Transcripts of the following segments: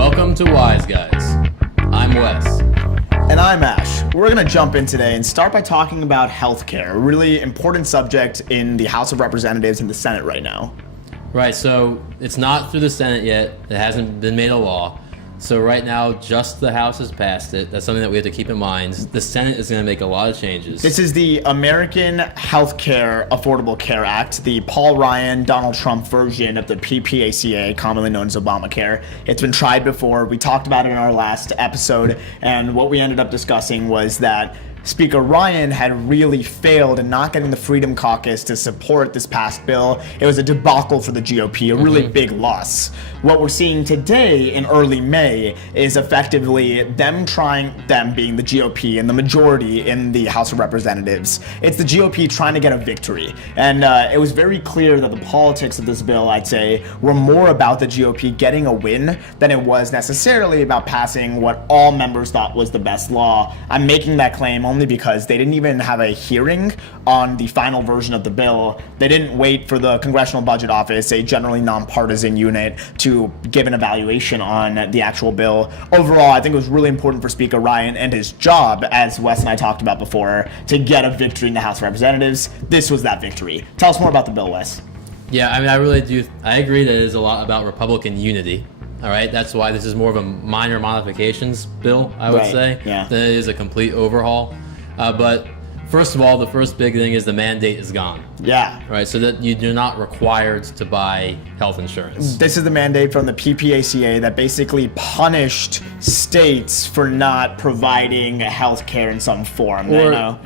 Welcome to Wise Guys. I'm Wes. And I'm Ash. We're going to jump in today and start by talking about healthcare, a really important subject in the House of Representatives and the Senate right now. Right, so it's not through the Senate yet. It hasn't been made a law. So right now, just the House has passed it. That's something that we have to keep in mind. The Senate is going to make a lot of changes. This is the American Healthcare Affordable Care Act, the Paul Ryan, Donald Trump version of the PPACA, commonly known as Obamacare. It's been tried before. We talked about it in our last episode, and what we ended up discussing was that Speaker Ryan had really failed in not getting the Freedom Caucus to support this passed bill. It was a debacle for the GOP, a really big loss. What we're seeing today in early May is effectively them being the GOP and the majority in the House of Representatives. It's the GOP trying to get a victory. And it was very clear that the politics of this bill, I'd say, were more about the GOP getting a win than it was necessarily about passing what all members thought was the best law. I'm making that claim only because they didn't even have a hearing on the final version of the bill. They didn't wait for the Congressional Budget Office, a generally nonpartisan unit, to give an evaluation on the actual bill. Overall, I think it was really important for Speaker Ryan and his job, as Wes and I talked about before, to get a victory in the House of Representatives. This was that victory. Tell us more about the bill, Wes. Yeah, I mean, I really do. I agree that it is a lot about Republican unity. All right, that's why this is more of a minor modifications bill, I would say, than it is a complete overhaul. But first of all, the first big thing is the mandate is gone. Yeah. Right, so that you're not required to buy health insurance. This is the mandate from the PPACA that basically punished states for not providing health care in some form. Or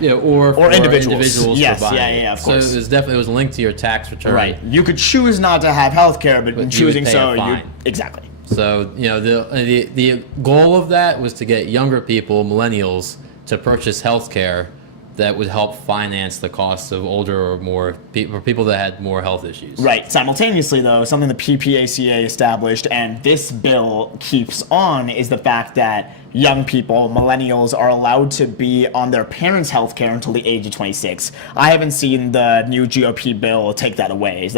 individuals yes, for buying yeah, of course. So it was linked to your tax return. Right. You could choose not to have health care, but in choosing so, exactly. So, the goal of that was to get younger people, millennials, to purchase health care that would help finance the costs of older or people that had more health issues. Right. Simultaneously, though, something the PPACA established and this bill keeps on is the fact that young people, millennials, are allowed to be on their parents' health care until the age of 26. I haven't seen the new GOP bill take that away.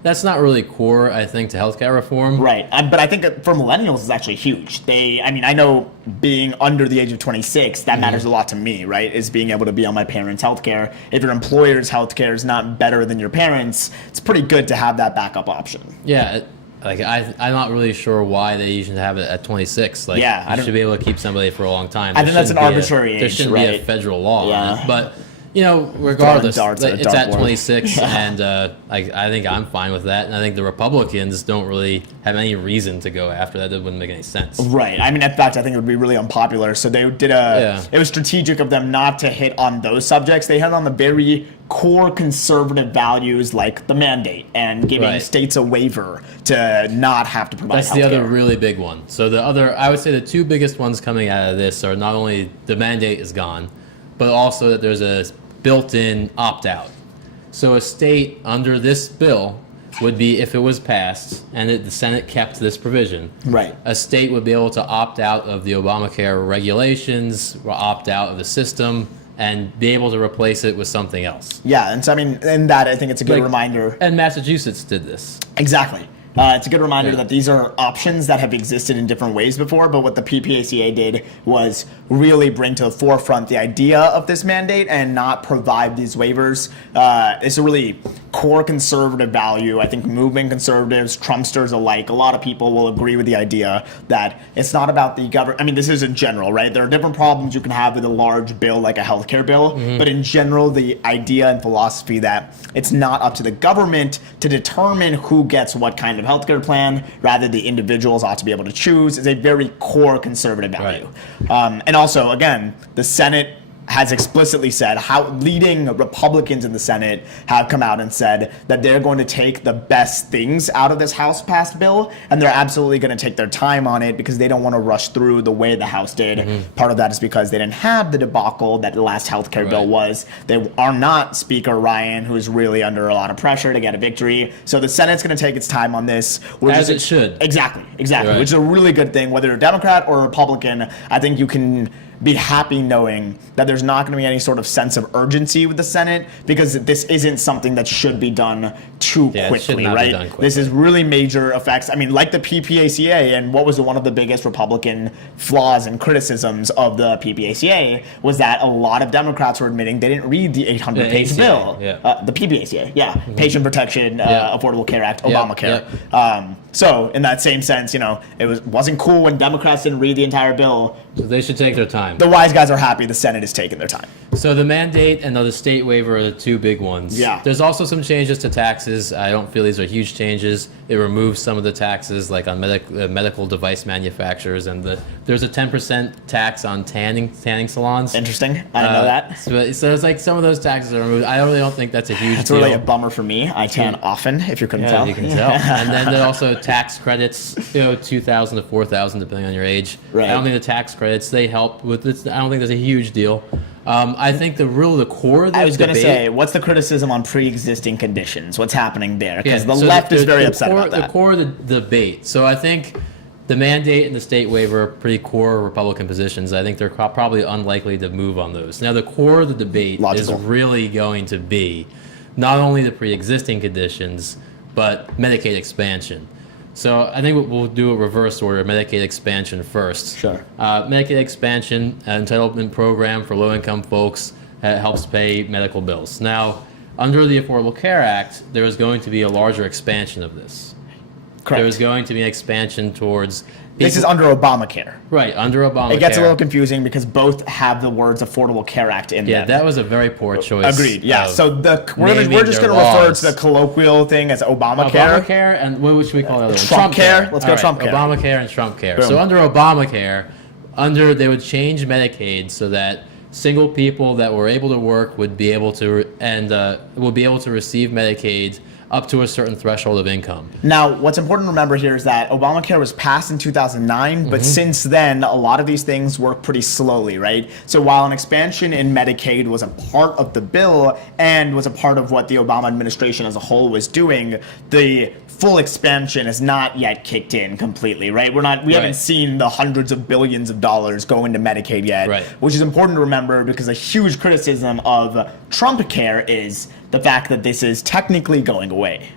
That's not really core, I think, to healthcare reform. Right. But I think for millennials, it's actually huge. I know being under the age of 26, that matters a lot to me, right? Is being able to be on my parents' healthcare. If your employer's healthcare is not better than your parents', it's pretty good to have that backup option. Yeah. I'm not really sure why they should have it at 26. You should be able to keep somebody for a long time. I think that's an arbitrary age, there shouldn't be a federal law on it. But regardless, it's at 26, and I think I'm fine with that. And I think the Republicans don't really have any reason to go after that. It wouldn't make any sense. Right. I mean, in fact, I think it would be really unpopular. So they did it was strategic of them not to hit on those subjects. They hit on the very core conservative values like the mandate and giving states a waiver to not have to provide healthcare. That's the other really big one. So I would say the two biggest ones coming out of this are not only the mandate is gone, but also that there's a built-in opt-out. So a state under this bill would be, if it was passed and the Senate kept this provision, a state would be able to opt out of the Obamacare regulations, or opt out of the system, and be able to replace it with something else. Yeah, and so in that I think it's a good reminder. And Massachusetts did this. Exactly. It's a good reminder that these are options that have existed in different ways before, but what the PPACA did was really bring to the forefront the idea of this mandate and not provide these waivers. It's a really core conservative value. I think movement conservatives, Trumpsters alike, a lot of people will agree with the idea that it's not about the government. I mean, this is in general, right? There are different problems you can have with a large bill like a healthcare bill, but in general, the idea and philosophy that it's not up to the government to determine who gets what kind of healthcare plan, rather the individuals ought to be able to choose, is a very core conservative value. And also, again, the Senate has explicitly said, how leading Republicans in the Senate have come out and said that they're going to take the best things out of this House-passed bill, and they're absolutely going to take their time on it because they don't want to rush through the way the House did. Part of that is because they didn't have the debacle that the last healthcare bill was. They are not Speaker Ryan, who's really under a lot of pressure to get a victory. So the Senate's going to take its time on this. As it should. Exactly. Which is a really good thing. Whether you're a Democrat or a Republican, I think you can be happy knowing that there's not going to be any sort of sense of urgency with the Senate, because this isn't something that should be done too Yeah, it should quickly, not be right? done quickly. This is really major effects. I mean, like the PPACA, and what was one of the biggest Republican flaws and criticisms of the PPACA was that a lot of Democrats were admitting they didn't read the 800-page ACA, bill. yeah. The PPACA, Patient Protection Affordable Care Act, Obamacare. Yep. So in that same sense, it wasn't cool when Democrats didn't read the entire bill. So they should take their time. The wise guys are happy the Senate is taking their time. So the mandate and the state waiver are the two big ones. Yeah. There's also some changes to taxes. I don't feel these are huge changes. It removes some of the taxes, like on medical device manufacturers, and there's a 10% tax on tanning salons. Interesting. I didn't know that. So it's like some of those taxes are removed. I really don't think that's a huge It's deal. really a bummer for me. I tan often, if you couldn't Yeah, tell. you can tell. And then there are also tax credits, $2,000 to $4,000 depending on your age. Right. I don't think the tax credits, they help with this. I don't think there's a huge deal. I think the core of this I was going to debate- say, what's the criticism on pre-existing conditions? What's happening there? Because the so left is very upset core, about that. The core of the debate. So I think the mandate and the state waiver are pretty core Republican positions. I think they're probably unlikely to move on those. Now, the core of the debate Logical. is really going to be not only the pre-existing conditions, but Medicaid expansion. So I think we'll do a reverse order, Medicaid expansion first. Sure. Medicaid expansion, entitlement program for low-income folks helps pay medical bills. Now, under the Affordable Care Act, there is going to be a larger expansion of this. Correct. There's going to be an expansion towards... This is under Obamacare. Right, under Obamacare. It gets a little confusing because both have the words Affordable Care Act in Yeah, them. that was a very poor choice. Agreed. Yeah. of So naming we're just their going to refer laws. to the colloquial thing as Obamacare. Obamacare and what should we call the other one? Trump care. Let's go All right, Trump care. Obamacare and Trump care. Boom. So under Obamacare, they would change Medicaid so that single people that were able to work would be able to receive Medicaid up to a certain threshold of income. Now, what's important to remember here is that Obamacare was passed in 2009, but since then, a lot of these things work pretty slowly, right? So while an expansion in Medicaid was a part of the bill and was a part of what the Obama administration as a whole was doing, the full expansion has not yet kicked in completely, right? We haven't seen the hundreds of billions of dollars go into Medicaid yet, Right. which is important to remember because a huge criticism of Trump care is the fact that this is technically going away.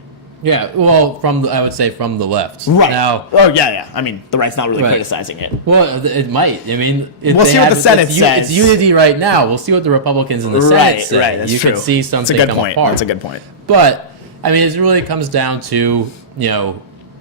Yeah, well, I would say from the left. Right. Now, yeah. I mean, the right's not really Right. criticizing it. well, it might. I mean, We'll see what the Senate says. It's unity right now. We'll see what the Republicans in the Senate say. Right. That's you true. could see That's a something good come point. apart. That's a good point. But I mean, it really comes down to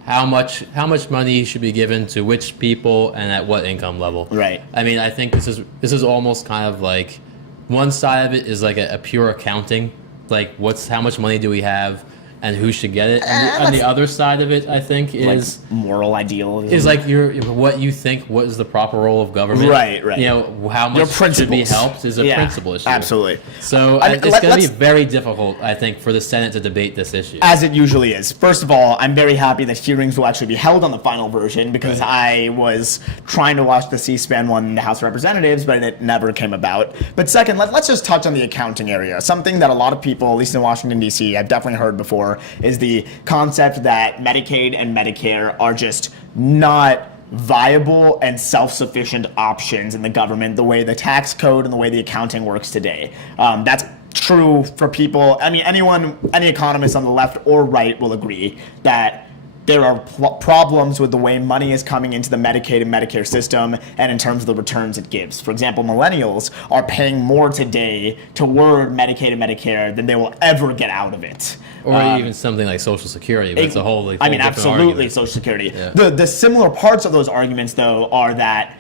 how much money should be given to which people and at what income level. Right. I mean, I think this is almost kind of like one side of it is like a pure accounting, like how much money do we have and who should get it, and the other side of it, I think, is Like moral ideal. is like what you think what is the proper role of government. Right. How Your much should be principles. helped is a principle issue. Absolutely. So I mean, it's going to be let's- very difficult, I think, for the Senate to debate this issue. As it usually is. First of all, I'm very happy that hearings will actually be held on the final version because I was trying to watch the C-SPAN one in the House of Representatives, but it never came about. But second, let's just touch on the accounting area. Something that a lot of people, at least in Washington, D.C., I've definitely heard before, is the concept that Medicaid and Medicare are just not viable and self-sufficient options in the government the way the tax code and the way the accounting works today. That's true for people. I mean, any economist on the left or right will agree that there are problems with the way money is coming into the Medicaid and Medicare system and in terms of the returns it gives. For example, millennials are paying more today toward Medicaid and Medicare than they will ever get out of it. Or even something like Social Security, but it's a whole different absolutely, argument. Social Security. Yeah. The similar parts of those arguments, though, are that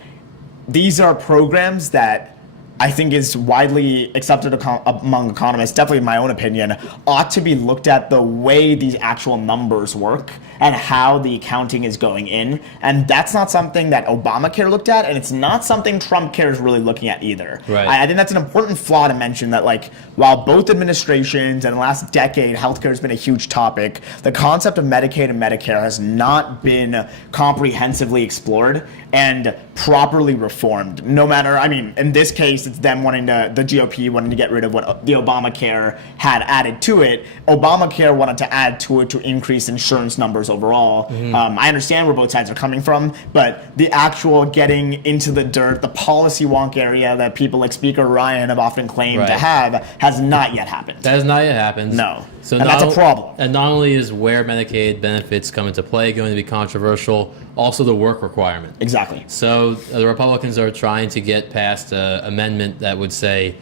these are programs that I think is widely accepted among economists, definitely in my own opinion, ought to be looked at the way these actual numbers work and how the accounting is going in. And that's not something that Obamacare looked at, and it's not something Trump care is really looking at either. Right. I think that's an important flaw to mention, that like while both administrations and the last decade healthcare has been a huge topic, the concept of Medicaid and Medicare has not been comprehensively explored. And properly reformed, no matter, I mean, in this case, it's them the GOP wanting to get rid of what the Obamacare had added to it. Obamacare wanted to add to it to increase insurance numbers overall. I understand where both sides are coming from, but the actual getting into the dirt, the policy wonk area that people like Speaker Ryan have often claimed to have, has not yet happened. That has not yet happened. No. So and that's a problem. And not only is where Medicaid benefits come into play going to be controversial, also the work requirement. Exactly. So the Republicans are trying to get past an amendment that would say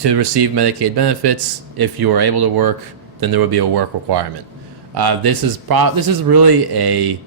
to receive Medicaid benefits, if you are able to work, then there would be a work requirement. This is really a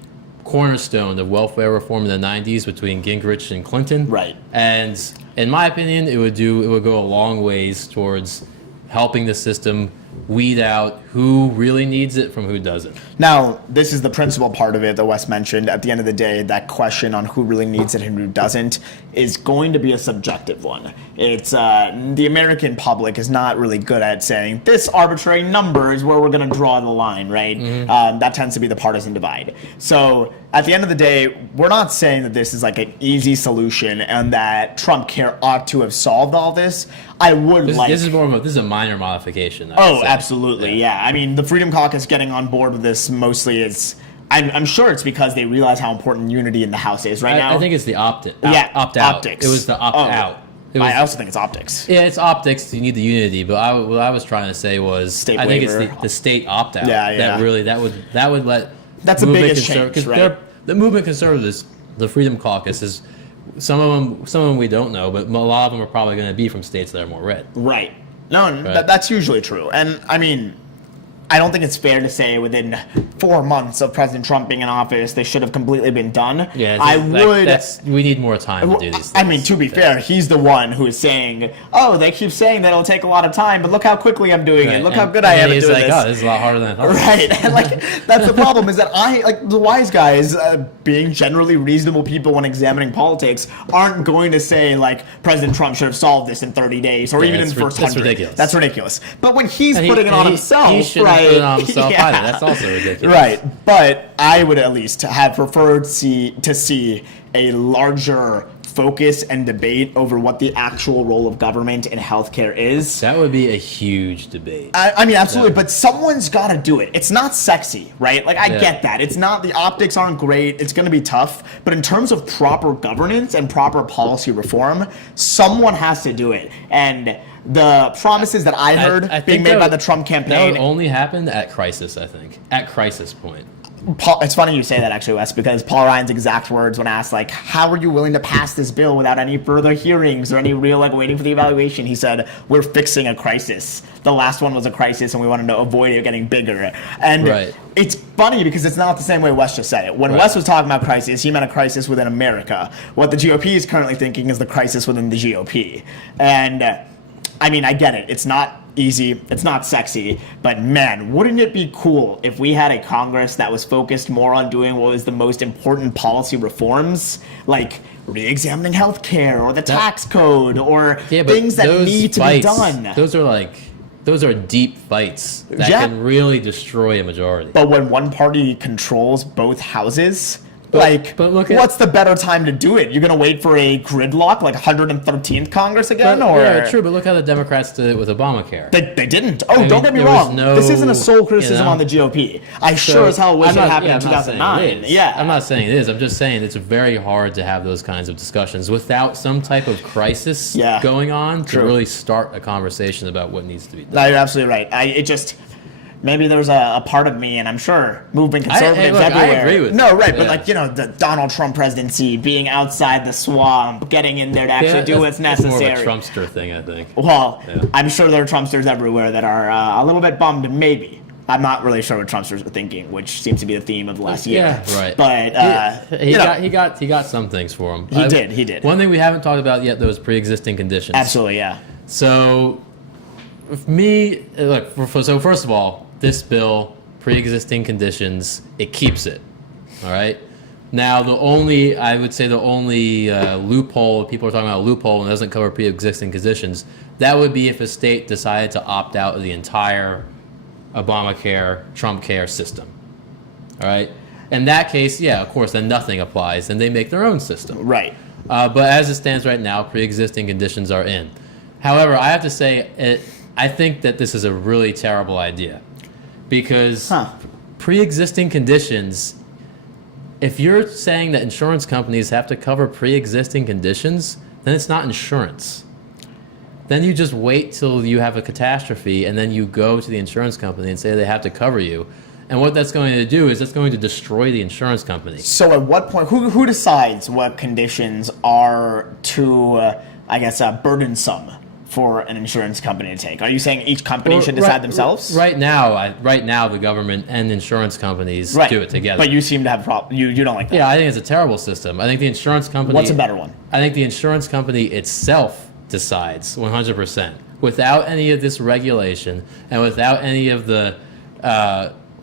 cornerstone of welfare reform in the 90s between Gingrich and Clinton. Right. And in my opinion, it would go a long ways towards helping the system weed out who really needs it from who doesn't. Now, this is the principal part of it that Wes mentioned. At the end of the day, that question on who really needs it and who doesn't is going to be a subjective one. It's the American public is not really good at saying this arbitrary number is where we're going to draw the line, right? That tends to be the partisan divide. So at the end of the day, we're not saying that this is like an easy solution and that Trump Care ought to have solved all this. This is a minor modification. Absolutely, yeah. I mean, the Freedom Caucus getting on board with this mostly is, I'm sure it's because they realize how important unity in the House is right now. I think it's the opt-out. Optics. It was the opt-out. I also think it's optics. Yeah, it's optics. You need the unity, but what I was trying to say was state I waiver. think it's the state opt-out. Yeah. That would let that's the biggest change, right? The movement conservatives, the Freedom Caucus is. Some of them we don't know, but a lot of them are probably going to be from states that are more red. Right. No, that's usually true. And I mean, I don't think it's fair to say within 4 months of President Trump being in office, they should have completely been done. Yeah, we need more time to do these things. I mean, to be fair, he's the one who is saying, oh, they keep saying that it'll take a lot of time, but look how quickly I'm doing it. Look how good I am at doing this. Oh, this is a lot harder than I thought. Right. And that's the problem is that the wise guys, being generally reasonable people when examining politics, aren't going to say, President Trump should have solved this in 30 days or even in the first 100. That's ridiculous. That's ridiculous. But when he's putting it on himself, he shouldn't put it on himself either. That's also ridiculous. Right. But I would at least have preferred to see a larger focus and debate over what the actual role of government in healthcare is. That would be a huge debate. I mean, absolutely, but someone's got to do it. It's not sexy, right? I get that. It's not, the optics aren't great. It's going to be tough. But in terms of proper governance and proper policy reform, someone has to do it. And the promises that I heard being made by the Trump campaign... That would only happen at crisis, I think. At crisis point. It's funny you say that, actually, Wes, because Paul Ryan's exact words when asked, how are you willing to pass this bill without any further hearings or any real, waiting for the evaluation? He said, we're fixing a crisis. The last one was a crisis, and we wanted to avoid it getting bigger. And It's funny because it's not the same way Wes just said it. When Wes was talking about crisis, he meant a crisis within America. What the GOP is currently thinking is the crisis within the GOP. And, I mean, I get it. It's not easy, it's not sexy, but man, wouldn't it be cool if we had a Congress that was focused more on doing what was the most important policy reforms, like re-examining healthcare or the tax code or things that need to be done. Those are deep fights that can really destroy a majority. But when one party controls both houses, but look at, what's the better time to do it? You're going to wait for a gridlock, 113th Congress again? Yeah, true, but look how the Democrats did it with Obamacare. They didn't. Oh, don't get me wrong. This isn't a sole criticism on the GOP. I sure as hell wish it happened in 2009. Yeah. I'm not saying it is. I'm just saying it's very hard to have those kinds of discussions without some type of crisis going on to really start a conversation about what needs to be done. No, you're absolutely right. Maybe there's a part of me, and I'm sure movement conservatives everywhere. I agree with but the Donald Trump presidency, being outside the swamp, getting in there to actually do what's necessary. It's more of a Trumpster thing, I think. Well, I'm sure there are Trumpsters everywhere that are a little bit bummed, maybe. I'm not really sure what Trumpsters are thinking, which seems to be the theme of the last year. Yeah, right. But he got some things for him. He did. One thing we haven't talked about yet, though, is pre-existing conditions. Absolutely, yeah. So, with me, so first of all, this bill, pre-existing conditions, it keeps it. All right. Now, I would say the only loophole, people are talking about a loophole and it doesn't cover pre-existing conditions, that would be if a state decided to opt out of the entire Obamacare, Trump care system. All right. In that case, yeah, of course, then nothing applies, and they make their own system. Right. But as it stands right now, pre-existing conditions are in. However, I have to say, I think that this is a really terrible idea because pre-existing conditions, if you're saying that insurance companies have to cover pre-existing conditions, then it's not insurance. Then you just wait till you have a catastrophe and then you go to the insurance company and say they have to cover you. And what that's going to do is that's going to destroy the insurance company. So at what point, who decides what conditions are too, burdensome for an insurance company to take? Are you saying each company should decide themselves? Right now, the government and insurance companies do it together. But you seem to have a problem. You don't like that. Yeah, I think it's a terrible system. I think the insurance company... What's a better one? I think the insurance company itself decides 100%. Without any of this regulation and without any of the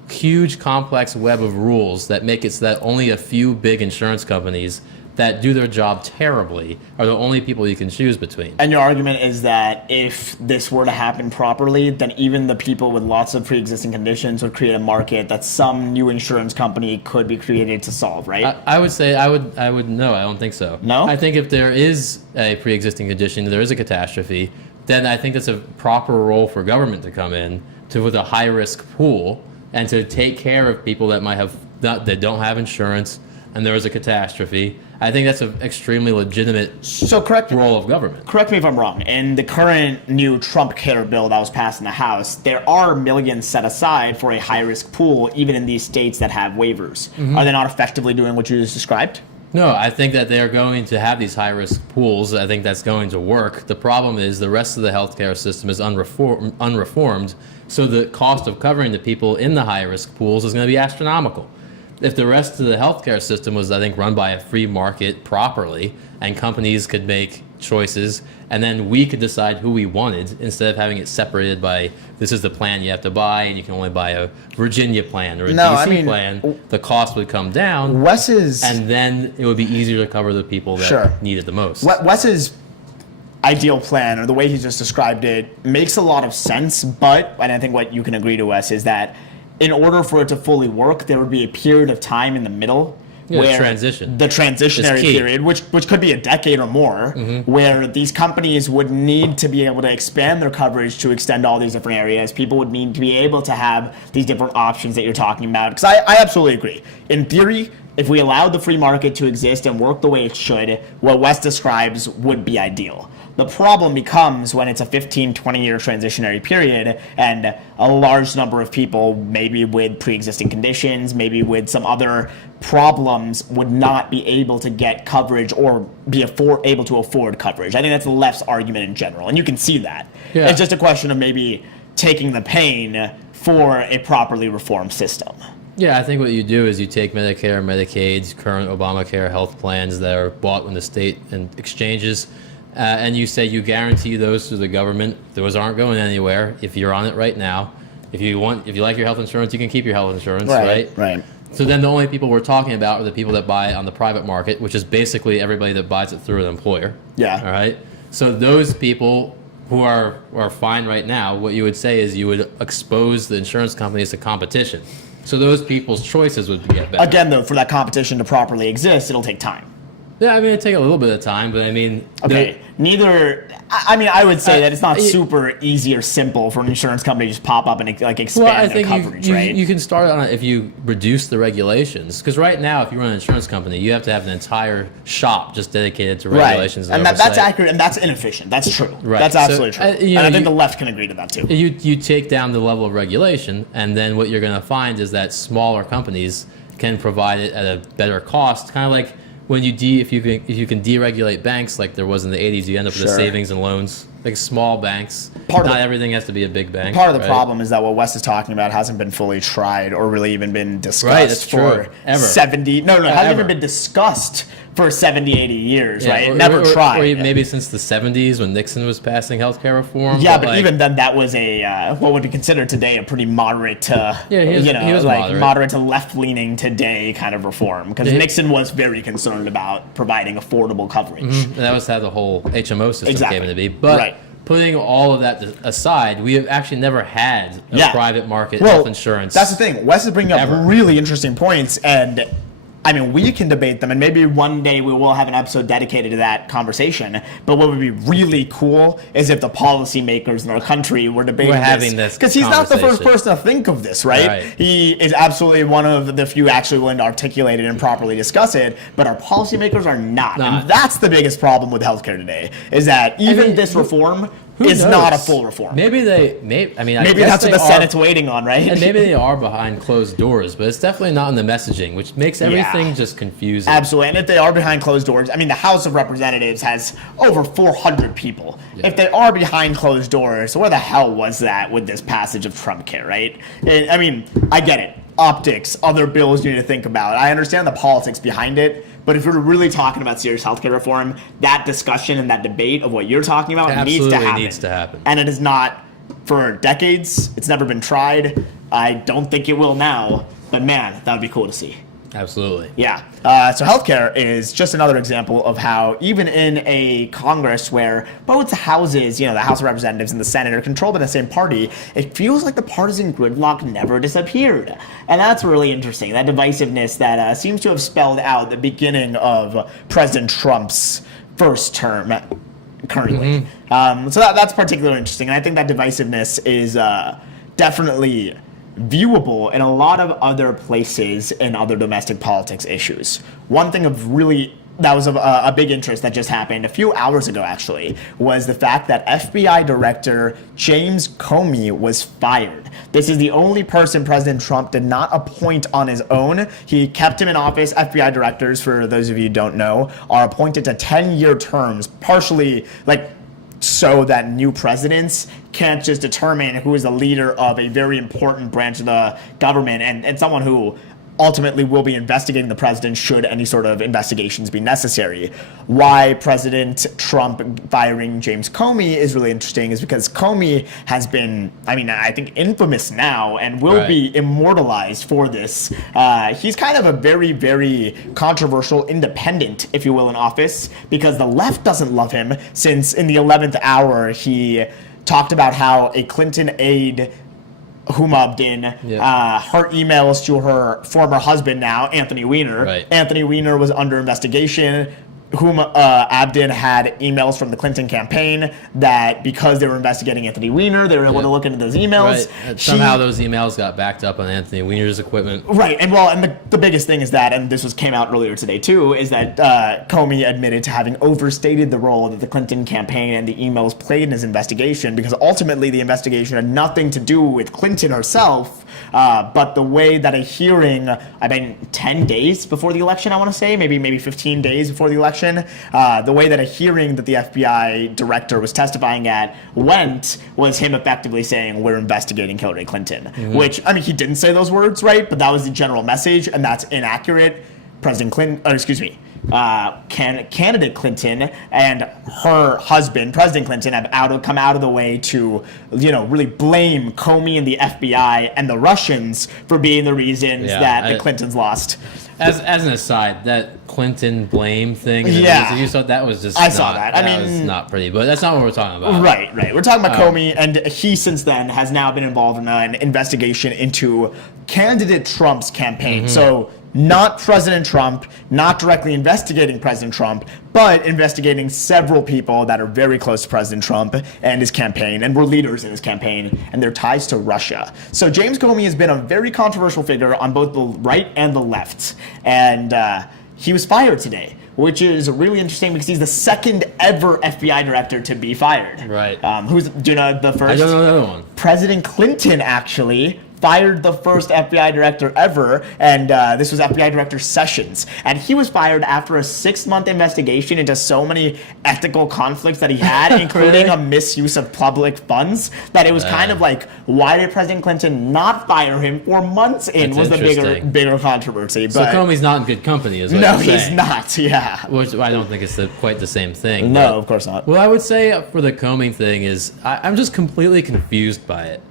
huge complex web of rules that make it so that only a few big insurance companies that do their job terribly are the only people you can choose between. And your argument is that if this were to happen properly, then even the people with lots of pre-existing conditions would create a market that some new insurance company could be created to solve, right? I would say, I would no, I don't think so. No? I think if there is a pre-existing condition, there is a catastrophe, then I think that's a proper role for government to come in with a high-risk pool and to take care of people that might have that don't have insurance and there is a catastrophe. I think that's an extremely legitimate role of government. Correct me if I'm wrong. In the current new Trump Care bill that was passed in the House, there are millions set aside for a high-risk pool, even in these states that have waivers. Mm-hmm. Are they not effectively doing what you just described? No, I think that they are going to have these high-risk pools. I think that's going to work. The problem is the rest of the healthcare system is unreformed, so the cost of covering the people in the high-risk pools is going to be astronomical. If the rest of the healthcare system was, I think, run by a free market properly, and companies could make choices, and then we could decide who we wanted instead of having it separated by this is the plan you have to buy, and you can only buy a Virginia plan or a DC plan, the cost would come down, and then it would be easier to cover the people that need it the most. Wes's ideal plan, or the way he just described it, makes a lot of sense, but, and I think what you can agree to, Wes, is that in order for it to fully work, there would be a period of time in the middle where the transitionary period, which could be a decade or more, where these companies would need to be able to expand their coverage to extend all these different areas. People would need to be able to have these different options that you're talking about. Because I absolutely agree. In theory, if we allowed the free market to exist and work the way it should, what Wes describes would be ideal. The problem becomes when it's a 15, 20-year transitionary period and a large number of people, maybe with pre-existing conditions, maybe with some other problems, would not be able to get coverage or be able to afford coverage. I think that's the left's argument in general, and you can see that. Yeah. It's just a question of maybe taking the pain for a properly reformed system. Yeah, I think what you do is you take Medicare, Medicaid, current Obamacare health plans that are bought in the state and exchanges, and you say you guarantee those to the government. Those aren't going anywhere if you're on it right now. If you like your health insurance, you can keep your health insurance, right? Right. So then the only people we're talking about are the people that buy it on the private market, which is basically everybody that buys it through an employer. Yeah. All right. So those people who are fine right now, what you would say is you would expose the insurance companies to competition. So those people's choices would get better. Again, though, for that competition to properly exist, it'll take time. Yeah, I mean, it'd take a little bit of time, but I mean... Okay, I would say that it's not super easy or simple for an insurance company to just pop up and expand their coverage, right? You can start on it if you reduce the regulations. Because right now, if you run an insurance company, you have to have an entire shop just dedicated to regulations. Right. And that's accurate, and that's inefficient. That's true. Right. That's absolutely true. And I think the left can agree to that, too. You take down the level of regulation, and then what you're going to find is that smaller companies can provide it at a better cost, kind of like... When if you can deregulate banks like there was in the 80s, you end up with the savings and loans, like small banks. Not everything has to be a big bank. Part of the problem is that what Wes is talking about hasn't been fully tried or really even been discussed for 70. No, hasn't even been discussed for 70, 80 years, right? Never tried. Or maybe since the 70s when Nixon was passing healthcare reform. Yeah, but even then, that was what would be considered today a pretty moderate to, he was moderate to left-leaning today kind of reform. Because Nixon was very concerned about providing affordable coverage. And that was how the whole HMO system came into be. But putting all of that aside, we have actually never had a private market health insurance. That's the thing. Wes is bringing up really interesting points, and I mean, we can debate them, and maybe one day we will have an episode dedicated to that conversation. But what would be really cool is if the policymakers in our country were debating this. Because he's not the first person to think of this, right? He is absolutely one of the few actually willing to articulate it and properly discuss it, but our policymakers are not. And that's the biggest problem with healthcare today, is that even this reform is not a full reform. Maybe maybe that's what the Senate's waiting on, right? And maybe they are behind closed doors, but it's definitely not in the messaging, which makes everything just confusing. Absolutely. And if they are behind closed doors, I mean, the House of Representatives has over 400 people. Yeah. If they are behind closed doors, where the hell was that with this passage of Trump Care, right? I mean, I get it. Optics, other bills you need to think about. I understand the politics behind it, but if we're really talking about serious healthcare reform, that discussion and that debate of what you're talking about needs to happen. And it is not for decades. It's never been tried. I don't think it will now, but man, that would be cool to see. Absolutely. Yeah. So healthcare is just another example of how even in a Congress where both houses, the House of Representatives and the Senate are controlled by the same party, it feels like the partisan gridlock never disappeared. And that's really interesting. That divisiveness that seems to have spelled out the beginning of President Trump's first term currently. So that's particularly interesting. And I think that divisiveness is definitely viewable in a lot of other places in other domestic politics issues. One thing that was of a big interest that just happened a few hours ago, actually, was the fact that FBI Director James Comey was fired. This is the only person President Trump did not appoint on his own. He kept him in office. FBI directors, for those of you who don't know, are appointed to 10-year terms, partially so that new presidents can't just determine who is the leader of a very important branch of the government and someone who ultimately will be investigating the president should any sort of investigations be necessary. Why President Trump firing James Comey is really interesting is because Comey has been, I think infamous now and will be immortalized for this. He's kind of a very, very controversial independent, if you will, in office because the left doesn't love him since in the 11th hour he talked about how a Clinton aide Huma Abedin, her emails to her former husband now, Anthony Weiner. Anthony Weiner was under investigation. Huma Abedin had emails from the Clinton campaign that because they were investigating Anthony Weiner, they were able to look into those emails. Somehow those emails got backed up on Anthony Weiner's equipment. And the biggest thing is that, and this came out earlier today too, is that Comey admitted to having overstated the role that the Clinton campaign and the emails played in his investigation because ultimately the investigation had nothing to do with Clinton herself, but the way that a hearing, 10 days before the election, I want to say, maybe 15 days before the election, the way that a hearing that the FBI director was testifying at went was him effectively saying, we're investigating Hillary Clinton, which, he didn't say those words, right? But that was the general message, and that's inaccurate. Candidate Clinton and her husband, President Clinton, have come out of the way to, really blame Comey and the FBI and the Russians for being the reasons that the Clintons lost. As an aside, that Clinton blame thing, you saw that was just was not pretty, but that's not what we're talking about. Right. We're talking about Comey, and he since then has now been involved in an investigation into candidate Trump's campaign. So not President Trump, not directly investigating President Trump, but investigating several people that are very close to President Trump and his campaign and were leaders in his campaign and their ties to Russia. So James Comey has been a very controversial figure on both the right and the left. And he was fired today, which is really interesting because he's the second ever FBI director to be fired. Do you know the first? I don't know the other one. President Clinton actually fired the first FBI director ever, and this was FBI Director Sessions. And he was fired after a 6-month investigation into so many ethical conflicts that he had, including a misuse of public funds, that it was kind of like, why did President Clinton not fire him 4 months in was the bigger controversy. So Comey's not in good company, is what No, you're he's saying. not, Which I don't think it's quite the same thing. No, of course not. What I would say for the Comey thing is I'm just completely confused by it.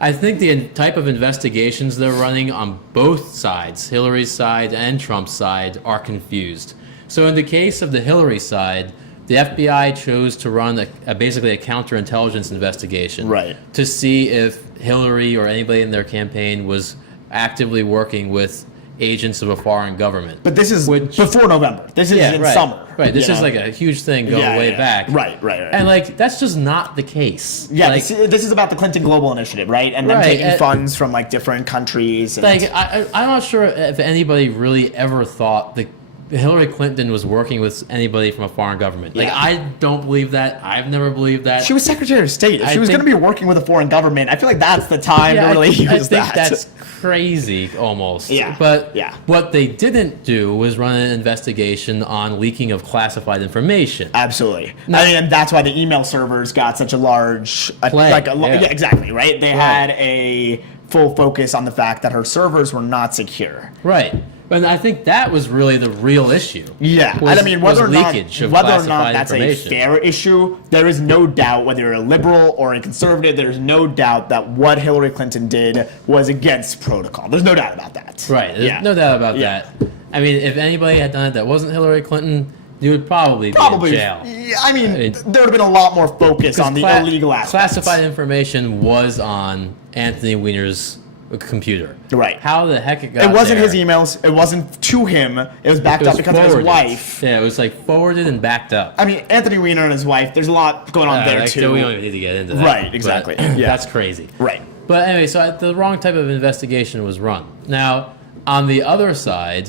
I think the type of investigations they're running on both sides, Hillary's side and Trump's side, are confused. So in the case of the Hillary side, the FBI chose to run basically a counterintelligence investigation to see if Hillary or anybody in their campaign was actively working with agents of a foreign government. But this is before November. This is in summer. Right. This is like a huge thing going way back. Right. And like that's just not the case. Yeah, like, this is about the Clinton Global Initiative, right? And them taking funds from like different countries. And like I'm not sure if anybody really ever thought that Hillary Clinton was working with anybody from a foreign government. Like, I don't believe that. I've never believed that. She was Secretary of State. If she was going to be working with a foreign government, I feel like that's the time to really use that. I think that's crazy, almost. Yeah. But what they didn't do was run an investigation on leaking of classified information. Absolutely. I mean, and that's why the email servers got such a large... exactly, right? They had a full focus on the fact that her servers were not secure. Right. And I think that was really the real issue. Yeah, and I mean, whether or not that's a fair issue, there is no doubt, whether you're a liberal or a conservative, there's no doubt that what Hillary Clinton did was against protocol. There's no doubt about that. Right, there's no doubt about that. I mean, if anybody had done it that wasn't Hillary Clinton, you would probably be in jail. Yeah, I mean, there would have been a lot more focus on the illegal aspects. Classified information was on Anthony Weiner's computer. Right. How the heck it got It wasn't there. his emails. It wasn't to him. It was backed up because of his wife. Yeah, it was like forwarded and backed up. I mean, Anthony Weiner and his wife, there's a lot going on there too. We don't even need to get into that. Right, exactly. That's crazy. Right. But anyway, so the wrong type of investigation was run. Now, on the other side,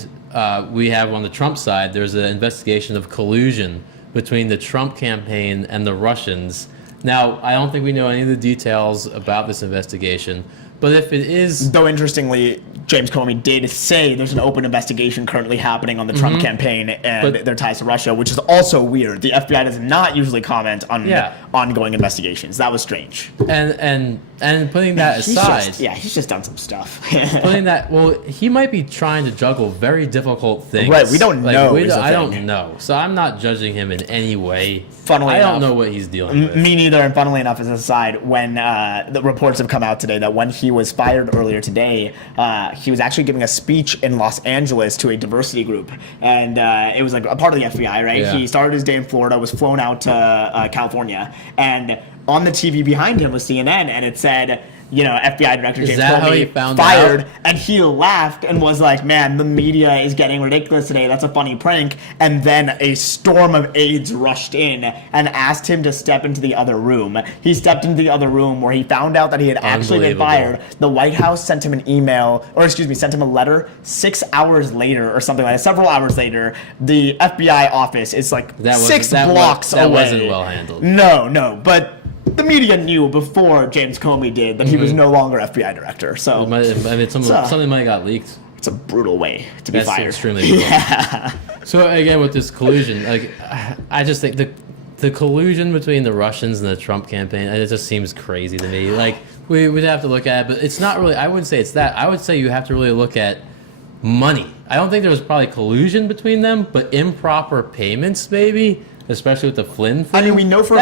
we have on the Trump side, there's an investigation of collusion between the Trump campaign and the Russians. Now, I don't think we know any of the details about this investigation, but if it is... Though, interestingly, James Comey did say there's an open investigation currently happening on the Trump campaign and their ties to Russia, which is also weird. The FBI does not usually comment on ongoing investigations. That was strange. And putting that aside... He's just done some stuff. Putting that... Well, he might be trying to juggle very difficult things. Right, we don't know. I don't know. So I'm not judging him in any way. I don't know what he's dealing with. Me neither. And funnily enough, as an aside, when the reports have come out today that when he was fired earlier today, he was actually giving a speech in Los Angeles to a diversity group. And it was like a part of the FBI, right? Yeah. He started his day in Florida, was flown out to California. And on the TV behind him was CNN, and it said... FBI Director James Comey fired, and he laughed and was like, man, the media is getting ridiculous today. That's a funny prank. And then a storm of aides rushed in and asked him to step into the other room. He stepped into the other room where he found out that he had actually been fired. The White House sent him sent him a letter 6 hours later or something like that. Several hours later, the FBI office is like six blocks away. That wasn't well handled. No, but... The media knew before James Comey did that he was no longer FBI director. So something might have got leaked. It's a brutal way to be fired. That's extremely brutal. Yeah. So again, with this collusion, like I just think the collusion between the Russians and the Trump campaign, it just seems crazy to me. Like we'd have to look at it, but it's not really. I wouldn't say it's that. I would say you have to really look at money. I don't think there was probably collusion between them, but improper payments maybe. Especially with the Flynn thing. I mean, we know for a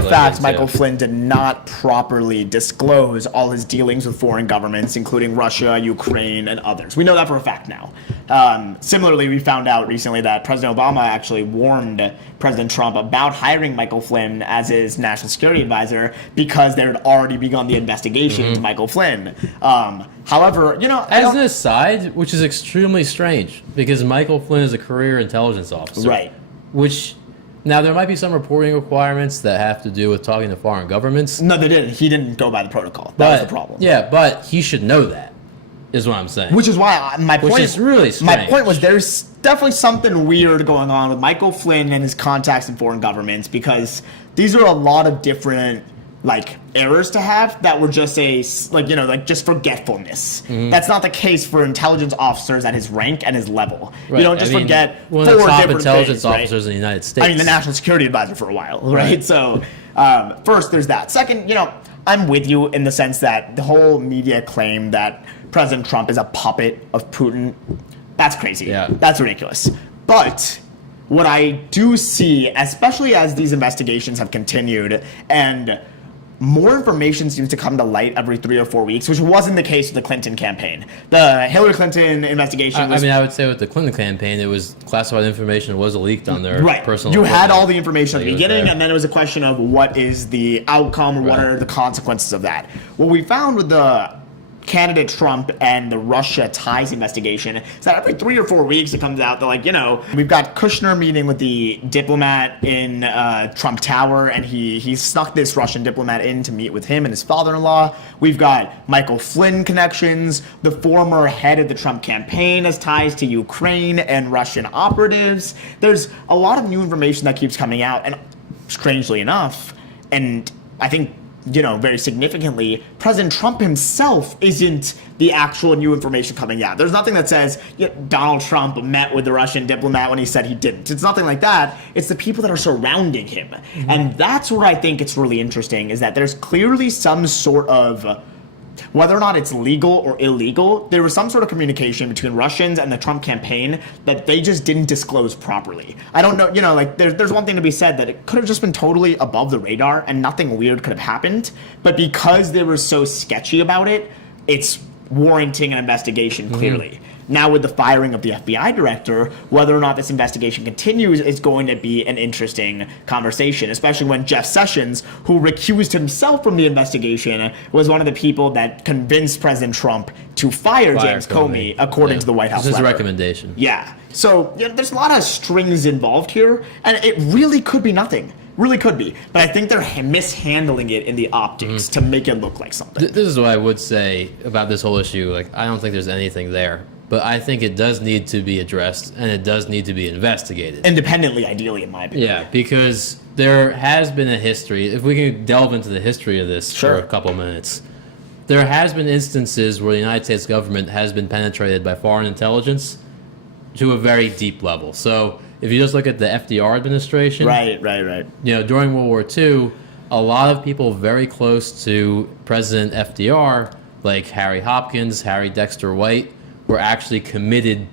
fact Michael Flynn did not properly disclose all his dealings with foreign governments, including Russia, Ukraine, and others. We know that for a fact now. Similarly, we found out recently that President Obama actually warned President Trump about hiring Michael Flynn as his national security advisor because there had already begun the investigation into Michael Flynn. However, as an aside, which is extremely strange because Michael Flynn is a career intelligence officer. Right. Which, now there might be some reporting requirements that have to do with talking to foreign governments. No, they didn't. He didn't go by the protocol. That was the problem. Yeah, but he should know that, is what I'm saying. Which is why my point is really strange. My point was there's definitely something weird going on with Michael Flynn and his contacts in foreign governments because these are a lot of different errors to have that were just just forgetfulness. That's not the case for intelligence officers at his rank and his level. Right. You don't just forget one of the top intelligence officers in the United States. I mean, the national security advisor for a while, right? So, first, there's that. Second, I'm with you in the sense that the whole media claim that President Trump is a puppet of Putin, that's crazy. Yeah. That's ridiculous. But what I do see, especially as these investigations have continued and more information seems to come to light every 3 or 4 weeks, which wasn't the case with the Clinton campaign. The Hillary Clinton investigation was... I would say with the Clinton campaign, it was classified information was leaked on their personal... You had all the information at the beginning, there. and then it was a question of what is the outcome or what are the consequences of that. What we found with the candidate Trump and the Russia ties investigation is that every 3 or 4 weeks it comes out that, like, we've got Kushner meeting with the diplomat in Trump Tower, and he snuck this Russian diplomat in to meet with him and his father-in-law. We've got Michael Flynn connections. The former head of the Trump campaign has ties to Ukraine and Russian operatives. There's a lot of new information that keeps coming out, and strangely enough, and I think very significantly, President Trump himself isn't the actual new information coming out. There's nothing that says Donald Trump met with the Russian diplomat when he said he didn't. It's nothing like that. It's the people that are surrounding him. Mm-hmm. And that's where I think it's really interesting, is that there's clearly some sort of, whether or not it's legal or illegal, there was some sort of communication between Russians and the Trump campaign that they just didn't disclose properly. I don't know, there's one thing to be said that it could have just been totally above the radar and nothing weird could have happened. But because they were so sketchy about it, it's warranting an investigation clearly. Mm-hmm. Now, with the firing of the FBI director, whether or not this investigation continues is going to be an interesting conversation, especially when Jeff Sessions, who recused himself from the investigation, was one of the people that convinced President Trump to fire James Comey, according to the White House letter. This is a letter. recommendation. Yeah. So there's a lot of strings involved here, and it really could be nothing. Really could be. But I think they're mishandling it in the optics to make it look like something. This is what I would say about this whole issue. I don't think there's anything there. But I think it does need to be addressed, and it does need to be investigated. Independently, ideally, in my opinion. Yeah, because there has been a history. If we can delve into the history of this for a couple minutes, there has been instances where the United States government has been penetrated by foreign intelligence to a very deep level. So if you just look at the FDR administration. Right. During World War II, a lot of people very close to President FDR, like Harry Hopkins, Harry Dexter White, were actually committed.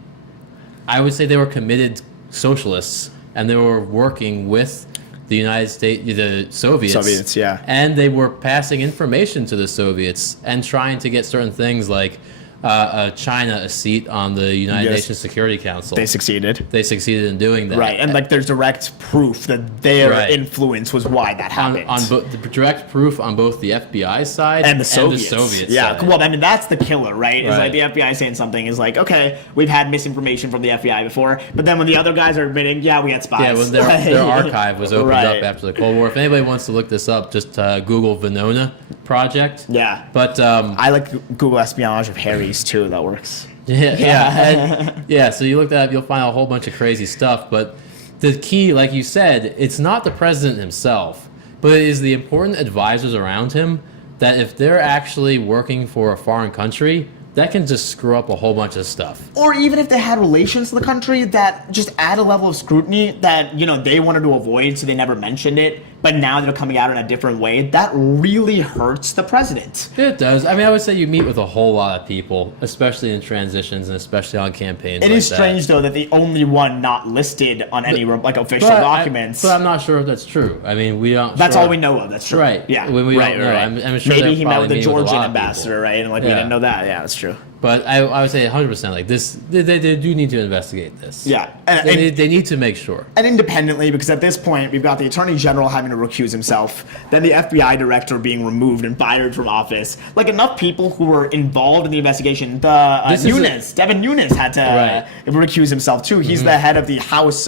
I would say they were committed socialists, and they were working with the United States, the Soviets. Yeah. And they were passing information to the Soviets and trying to get certain things like China a seat on the United Nations Security Council. They succeeded. They succeeded in doing that. Right, and there's direct proof that their influence was why that happened. On the direct proof on both the FBI side and the Soviets. Side. Well, I mean, that's the killer, right? It's like the FBI saying something is like, okay, we've had misinformation from the FBI before, but then when the other guys are admitting, yeah, we had spies. Yeah, when their archive was opened up after the Cold War. If anybody wants to look this up, just Google Venona Project. Yeah. But I like Google espionage of Harry's too. That works. Yeah. So you look that up, you'll find a whole bunch of crazy stuff. But the key, like you said, it's not the president himself, but it is the important advisors around him that if they're actually working for a foreign country, that can just screw up a whole bunch of stuff. Or even if they had relations to the country that just add a level of scrutiny that, they wanted to avoid, so they never mentioned it, but now they're coming out in a different way, that really hurts the president. It does. I mean, I would say you meet with a whole lot of people, especially in transitions and especially on campaigns. It is strange, though, that the only one not listed on any official documents. But I'm not sure if that's true. I mean, we don't. That's all we know of. That's true. Right. Yeah. When we don't know. I'm sure maybe he met with the Georgian Georgian ambassador, right? And we didn't know that. Yeah, that's true. But I would say 100% like this. They do need to investigate this. Yeah, they need to make sure. And independently, because at this point we've got the Attorney General having to recuse himself, then the FBI director being removed and fired from office. Like enough people who were involved in the investigation. Devin Nunes had to recuse himself too. He's the head of the House.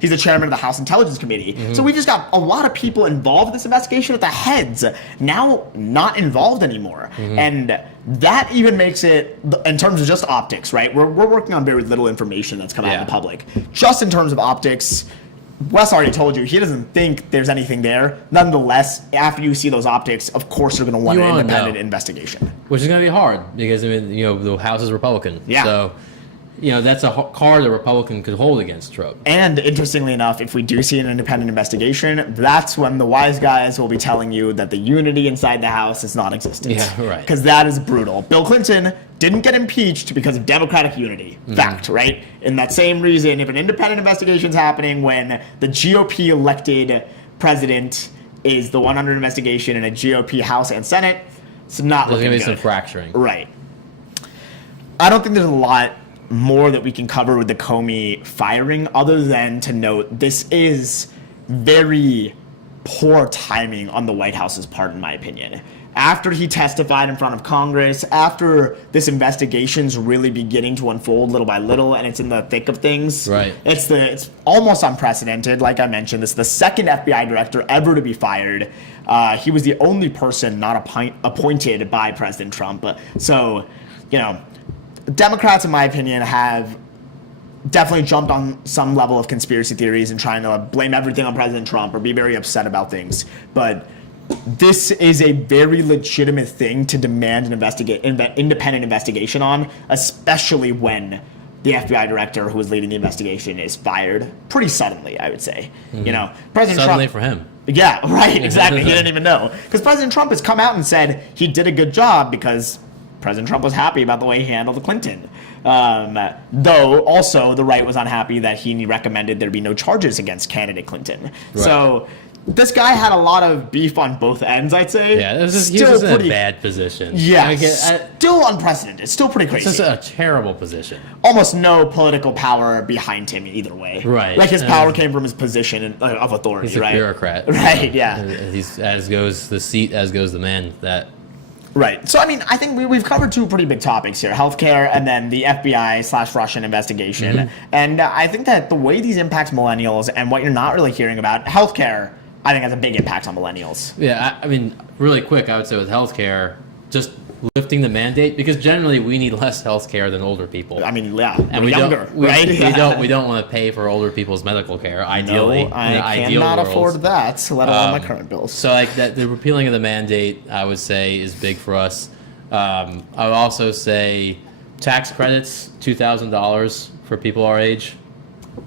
He's the chairman of the House Intelligence Committee. Mm-hmm. So we just got a lot of people involved in this investigation at the heads now not involved anymore, and that even makes it, in terms of just optics, right? We're working on very little information that's come out in the public. Just in terms of optics, Wes already told you he doesn't think there's anything there. Nonetheless, after you see those optics, of course you're going to want an independent investigation. Which is going to be hard because, the House is Republican. Yeah. So, that's a card a Republican could hold against Trump. And interestingly enough, if we do see an independent investigation, that's when the wise guys will be telling you that the unity inside the House is non-existent. Yeah, right. Because that is brutal. Bill Clinton didn't get impeached because of Democratic unity. Fact, right? And that same reason, if an independent investigation is happening when the GOP elected president is the one under investigation in a GOP House and Senate. It's not There's looking going to be good. some fracturing. Right. I don't think there's a lot more that we can cover with the Comey firing other than to note this is very poor timing on the White House's part, in my opinion. After he testified in front of Congress, after this investigation's really beginning to unfold little by little, and it's in the thick of things. Right. It's almost unprecedented. Like I mentioned, this is the second FBI director ever to be fired. He was the only person not appointed by President Trump. So, Democrats, in my opinion, have definitely jumped on some level of conspiracy theories and trying to blame everything on President Trump or be very upset about things. But this is a very legitimate thing to demand an independent investigation on, especially when the FBI director who was leading the investigation is fired pretty suddenly, I would say. Mm-hmm. President Suddenly Trump, for him. Yeah, right, exactly. He didn't even know. Because President Trump has come out and said he did a good job because President Trump was happy about the way he handled Clinton. Though also the right was unhappy that he recommended there be no charges against candidate Clinton. Right. So this guy had a lot of beef on both ends, I'd say. Yeah, he was just in a bad position. Yeah, still unprecedented. Still pretty crazy. It's just a terrible position. Almost no political power behind him either way. Right. Like his power came from his position of authority, He's a right? bureaucrat. Right, yeah. He's as goes the seat, as goes the man. Right. So, I think we've covered two pretty big topics here, healthcare and then the FBI/Russian investigation. Mm-hmm. And I think that the way these impacts millennials and what you're not really hearing about, healthcare, I think has a big impact on millennials. Yeah, really quick, I would say with healthcare, just lifting the mandate, because generally we need less healthcare than older people. Yeah, and we're younger, right? We don't want to pay for older people's medical care. Ideally, No, I in the ideal cannot world. afford that, let alone my current bills. So the repealing of the mandate, I would say, is big for us. I would also say tax credits, $2,000 for people our age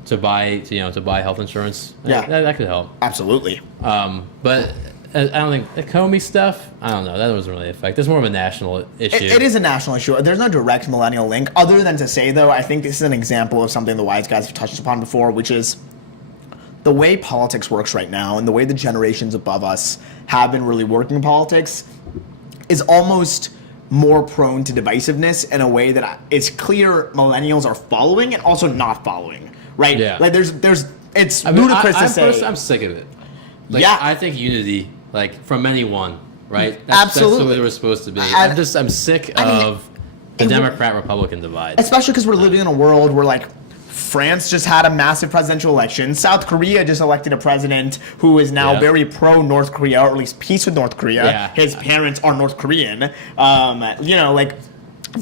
to buy health insurance. Yeah, that could help. Absolutely. But I don't think the Comey stuff, I don't know, that doesn't really affect. It's more of a national issue. It is a national issue. There's no direct millennial link, other than to say, though, I think this is an example of something the wise guys have touched upon before, which is the way politics works right now and the way the generations above us have been really working politics is almost more prone to divisiveness in a way that it's clear millennials are following and also not following, right? Yeah. Like it's ludicrous to say. I'm sick of it. Yeah. I think unity, from anyone, right? Absolutely. That's the way we're supposed to be. I'm sick of the Democrat-Republican divide. Especially because we're living in a world where, France just had a massive presidential election. South Korea just elected a president who is now very pro-North Korea, or at least peace with North Korea. Yeah. His parents are North Korean.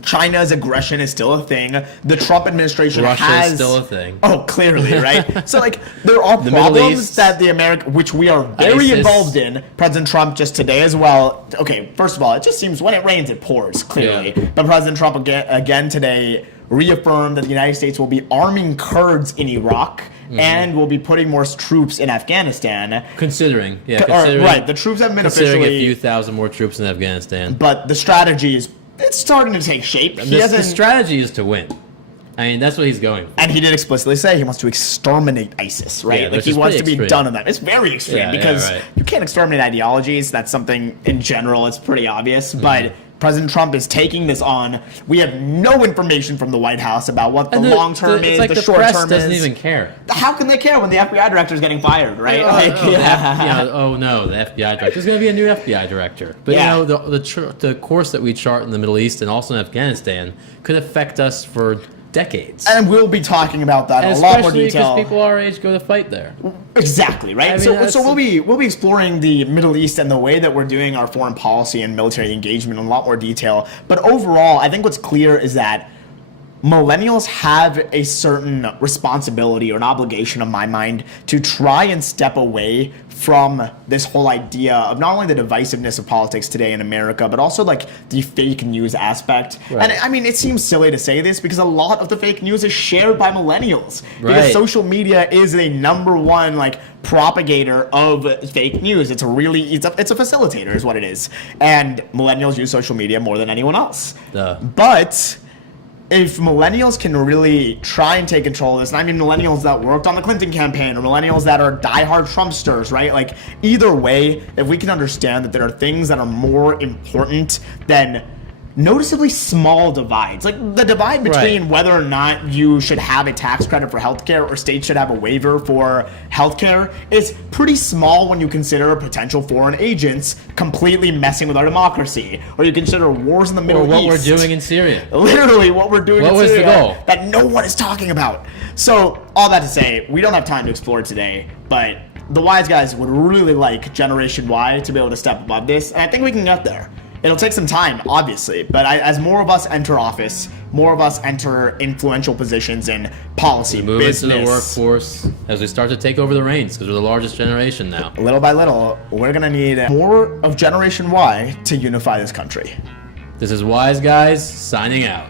China's aggression is still a thing. The Trump administration Russia's still a thing. Oh, clearly, right? So, there are problems that which we are very ISIS. involved in. President Trump just today as well. Okay, first of all, it just seems when it rains, it pours, clearly. Yeah. But President Trump again today reaffirmed that the United States will be arming Kurds in Iraq and will be putting more troops in Afghanistan. Considering, right, the troops haven't been considering officially... a few thousand more troops in Afghanistan. But the strategy it's starting to take shape. The strategy is to win. That's what he's going for. And he did explicitly say he wants to exterminate ISIS, right? Yeah, he wants to be extreme. done on that. It's very extreme because you can't exterminate ideologies. That's something in general. It's pretty obvious. But President Trump is taking this on. We have no information from the White House about what the long term is, the short term is. The press doesn't even care. How can they care when the FBI director is getting fired, right? Oh no, the FBI director. There's going to be a new FBI director. But the course that we chart in the Middle East and also in Afghanistan could affect us for decades. And we'll be talking about that in a lot more detail. Especially because people our age go to fight there. Exactly, right? So we'll be exploring the Middle East and the way that we're doing our foreign policy and military engagement in a lot more detail. But overall, I think what's clear is that millennials have a certain responsibility or an obligation, in my mind, to try and step away from this whole idea of not only the divisiveness of politics today in America, but also the fake news aspect. Right. And it seems silly to say this because a lot of the fake news is shared by millennials. Right. Because social media is the number one propagator of fake news. It's a facilitator is what it is. And millennials use social media more than anyone else. Duh. But if millennials can really try and take control of this, and I mean millennials that worked on the Clinton campaign or millennials that are diehard Trumpsters, right? Like either way, if we can understand that there are things that are more important than noticeably small divides, like the divide between whether or not you should have a tax credit for healthcare or states should have a waiver for healthcare is pretty small when you consider potential foreign agents completely messing with our democracy, or you consider wars in the Middle East. Or what we're doing in Syria. Literally what we're doing in Syria. What was the goal? That no one is talking about. So all that to say, we don't have time to explore today, but the wise guys would really like Generation Y to be able to step above this, and I think we can get there. It'll take some time, obviously, but as more of us enter office, more of us enter influential positions in policy, move business. into the workforce as we start to take over the reins, because we're the largest generation now. Little by little, we're going to need more of Generation Y to unify this country. This is Wise Guys signing out.